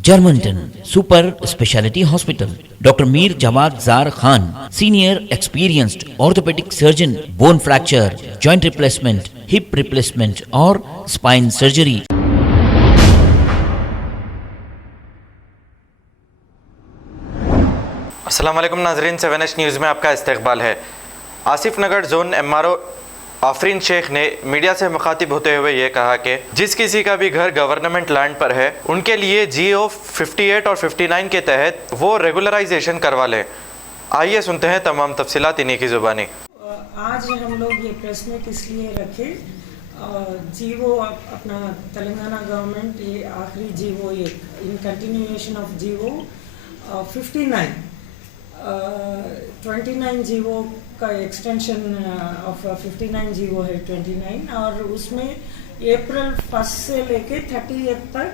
Germantown Super Speciality Hospital. Dr. Mir Jawad Zar Khan, Senior Experienced Orthopedic Surgeon, Bone Fracture, Joint Replacement, Hip Replacement और Spine Surgery. अस्सलाम वालेकुम नाजरीन, 7H news में आपका इस्तकबाल है। आसिफ नगर जोन MRO आफरीन शेख ने मीडिया से मुखातिब होते हुए ये कहा कि जिस किसी का भी घर गवर्नमेंट लैंड पर है उनके लिए GO 58 और 59 के तहत वो रेगुलराइजेशन करवा लें। आइए सुनते हैं तमाम तफसीलात इन्हीं की ज़ुबानी। आज हम लोग ये प्रेस मीट इसलिए रखे, GO अपना तेलंगाना गवर्नमेंट ये आखिरी GO ये in continuation of GO 59 29 GO का एक्सटेंशन ऑफ 59 GO है 29, और उसमें अप्रैल 1 से लेके 30 तक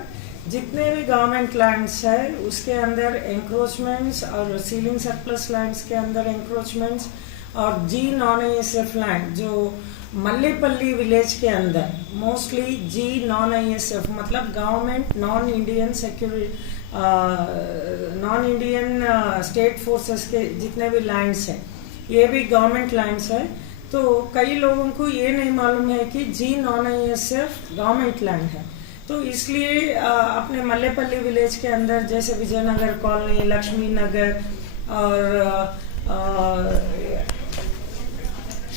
जितने भी गवर्नमेंट लैंड्स है उसके अंदर एंक्रोचमेंट्स और सीलिंग सरप्लस लैंड्स के अंदर एंक्रोचमेंट्स और G नॉन ISF लैंड जो मल्लेपल्ली विलेज के अंदर मोस्टली G नॉन ISF मतलब government non Indian security non Indian state forces के जितने भी लैंड्स हैं ये भी गवर्नमेंट लैंड्स है। तो कई लोगों को ये नहीं मालूम है कि G non ISF government land है। तो इसलिए अपने मल्लेपल्ली विलेज के अंदर जैसे विजयनगर कॉलोनी, लक्ष्मी नगर और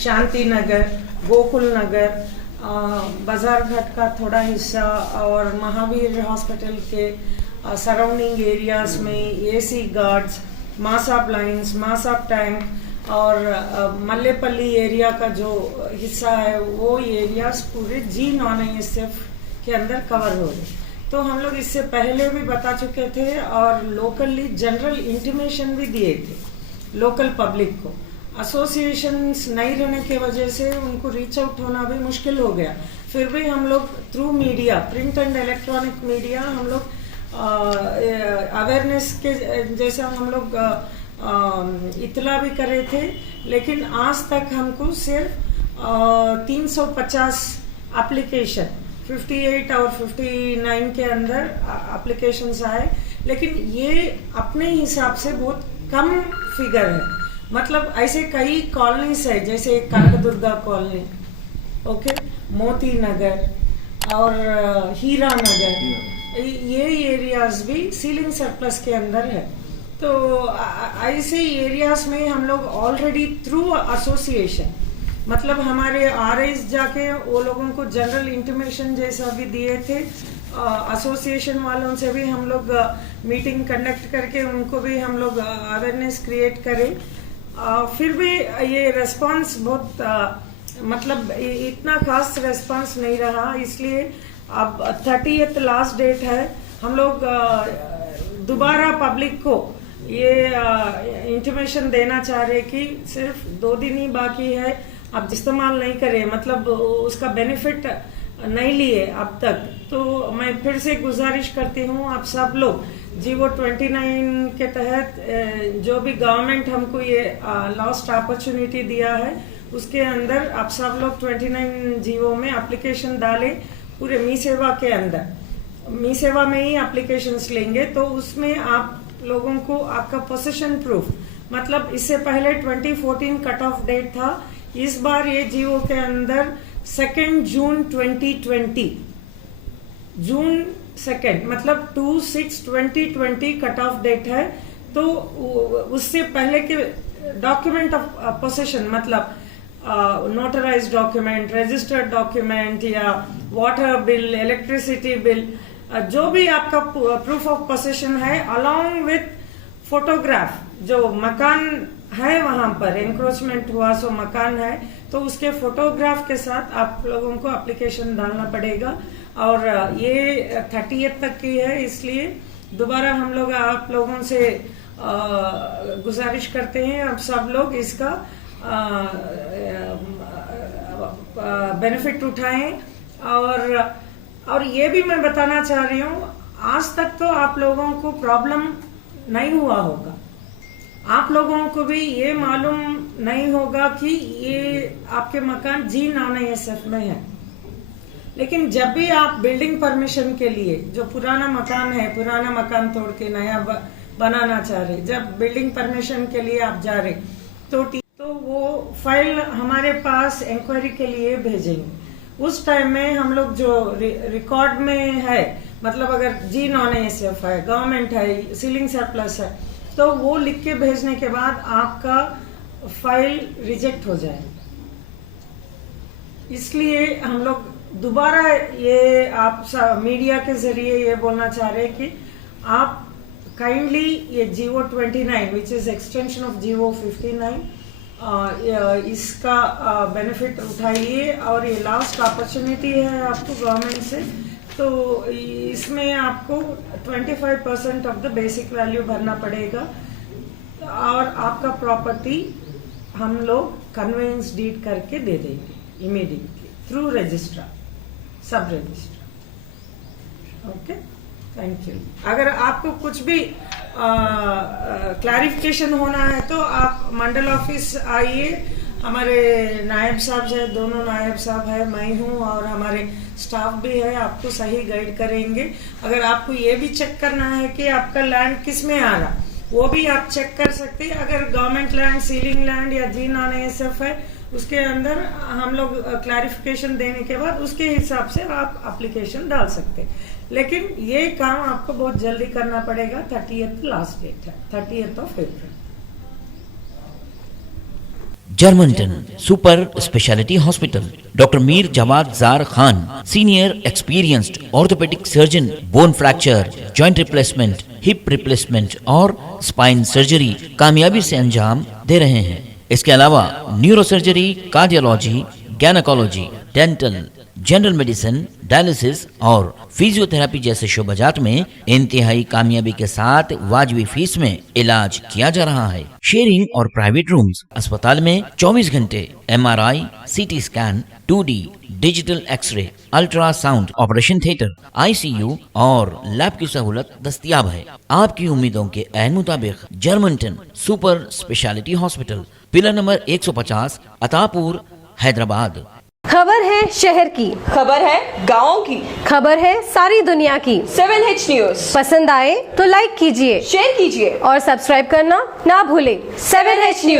शांति नगर, गोकुल नगर, बाजार घाट का थोड़ा हिस्सा और महावीर हॉस्पिटल के सराउंडिंग एरियाज में AC गार्ड्स, मासाब लाइन्स, मासाब टैंक और मल्लेपल्ली एरिया का जो हिस्सा है वो एरियाज पूरे G नॉन ISF के अंदर कवर हो गए। तो हम लोग इससे पहले भी बता चुके थे और लोकली जनरल इंटीमेशन भी दिए थे लोकल पब्लिक को। एसोसिएशंस नहीं रहने की वजह से उनको रीच आउट होना भी मुश्किल हो गया। फिर भी हम लोग through media, print and electronic media, हम लोग अवेयरनेस के जैसा हम लोग इतला भी करे थे, लेकिन आज तक हमको सिर्फ 350 एप्लीकेशन 58 और 59 के अंदर एप्लीकेशंस आए, लेकिन ये अपने हिसाब से बहुत कम फिगर है। मतलब ऐसे कई कॉलोनीज है जैसे कनकदुर्गा कॉलोनी, ओके, मोती नगर और हीरा नगर, ये एरियाज भी सीलिंग सरप्लस के अंदर है। तो ऐसे एरियाज में हम लोग ऑलरेडी थ्रू एसोसिएशन मतलब हमारे RIs जाके वो लोगों को जनरल इंटीमेशन जैसा भी दिए थे। एसोसिएशन वालों से भी हम लोग मीटिंग कंडक्ट करके उनको भी हम लोग अवेयरनेस क्रिएट करें। फिर भी ये रेस्पॉन्स बहुत मतलब इतना खास रेस्पॉन्स नहीं रहा, इसलिए अब 30th लास्ट डेट है। हम लोग दोबारा पब्लिक को ये इंटीमेशन देना चाह रहे कि सिर्फ 2 दिन ही बाकी है, अब इस्तेमाल नहीं करें, मतलब उसका बेनिफिट नहीं लिए अब तक। तो मैं फिर से गुजारिश करती हूँ आप सब लोग GO 29 के तहत जो भी गवर्नमेंट हमको ये लास्ट अपॉर्चुनिटी दिया है उसके अंदर आप सब लोग 29 GO में एप्लीकेशन डालें। पूरे मी सेवा के अंदर, मी सेवा में ही एप्लीकेशंस लेंगे तो उसमें आप लोगों को आपका पोजीशन प्रूफ, मतलब इससे पहले 2014 कट ऑफ डेट था, इस बार ये GO के अंदर 2 जून 2020 जून 2 मतलब 2/6/2020 कट ऑफ डेट है। तो उससे पहले के डॉक्यूमेंट ऑफ पोजीशन मतलब नोटराइज डॉक्यूमेंट, रजिस्टर्ड डॉक्यूमेंट या वाटर बिल, इलेक्ट्रिसिटी बिल, जो भी आपका प्रूफ ऑफ पोजीशन है अलॉन्ग विथ फोटोग्राफ, जो मकान है वहां पर एंक्रोचमेंट हुआ सो मकान है तो उसके फोटोग्राफ के साथ आप लोगों को एप्लीकेशन डालना पड़ेगा। और ये 30th तक की है, इसलिए दोबारा हम लोग आप लोगों से गुजारिश करते हैं आप सब लोग इसका बेनिफिट उठाएं। और ये भी मैं बताना चाह रही हूँ, आज तक तो आप लोगों को प्रॉब्लम नहीं हुआ होगा, आप लोगों को भी ये मालूम नहीं होगा कि ये आपके मकान G नॉन ISF में है, लेकिन जब भी आप बिल्डिंग परमिशन के लिए, जो पुराना मकान है, पुराना मकान तोड़ के नया बनाना चाह रहे, जब बिल्डिंग परमिशन के लिए आप जा रहे तो वो फाइल हमारे पास इंक्वायरी के लिए भेजेंगे। उस टाइम में हम लोग जो रिकॉर्ड में है, मतलब अगर जी नॉन एएसएफ है, गवर्नमेंट है, सीलिंग सरप्लस है, तो वो लिख के भेजने के बाद आपका फाइल रिजेक्ट हो जाएगा। इसलिए हम लोग दोबारा ये आप मीडिया के जरिए ये बोलना चाह रहे हैं कि आप काइंडली ये GO 29 which is extension of GO 59 इसका बेनिफिट उठाइए, और ये लास्ट अपॉर्चुनिटी है आपको गवर्नमेंट से। तो इसमें आपको 25% ऑफ द बेसिक वैल्यू भरना पड़ेगा, और आपका प्रॉपर्टी हम लोग कन्वेंस डीड करके दे देंगे इमीडिएटली थ्रू रजिस्ट्रार, सब रजिस्ट्रार। Okay, thank you. अगर आपको कुछ भी क्लैरिफिकेशन होना है तो आप मंडल ऑफिस आइए, हमारे नायब साहब है, दोनों नायब साहब है, मैं हूँ और हमारे स्टाफ भी है, आपको सही गाइड करेंगे। अगर आपको ये भी चेक करना है कि आपका लैंड किस में आ रहा, वो भी आप चेक कर सकते हैं। अगर गवर्नमेंट लैंड, सीलिंग लैंड या जी नॉन एएसएफ है, उसके अंदर हम लोग क्लैरिफिकेशन देने के बाद उसके हिसाब से आप एप्लीकेशन डाल सकते हैं। लेकिन ये काम आपको बहुत जल्दी करना पड़ेगा। 30th लास्ट डेट है, 30th of April। Germanton super speciality hospital, doctor Mir Jamaat jar Khan, senior experienced orthopaedic surgeon, bone fracture, joint replacement, hip replacement और स्पाइन सर्जरी कामयाबी से अंजाम दे रहे हैं। इसके अलावा neuro surgery, cardiology, gynaecology, dental, general medicine, dialysis और फिजियोथेरेपी जैसे शोबाजात में इंतहाई कामयाबी के साथ वाजिबी फीस में इलाज किया जा रहा है। शेयरिंग और प्राइवेट रूम्स, अस्पताल में 24 घंटे MRI, CT scan, 2D digital x-ray, ultrasound, operation theatre, ICU और लैब की सहूलत दस्तयाब है। आपकी उम्मीदों के ऐन मुताबिक Germanten super speciality hospital, pillar number 150, Attapur, Hyderabad. खबर है शहर की, खबर है गाँव की, खबर है सारी दुनिया की। 7H न्यूज पसंद आए तो लाइक कीजिए, शेयर कीजिए और सब्सक्राइब करना ना भूलें। 7H news.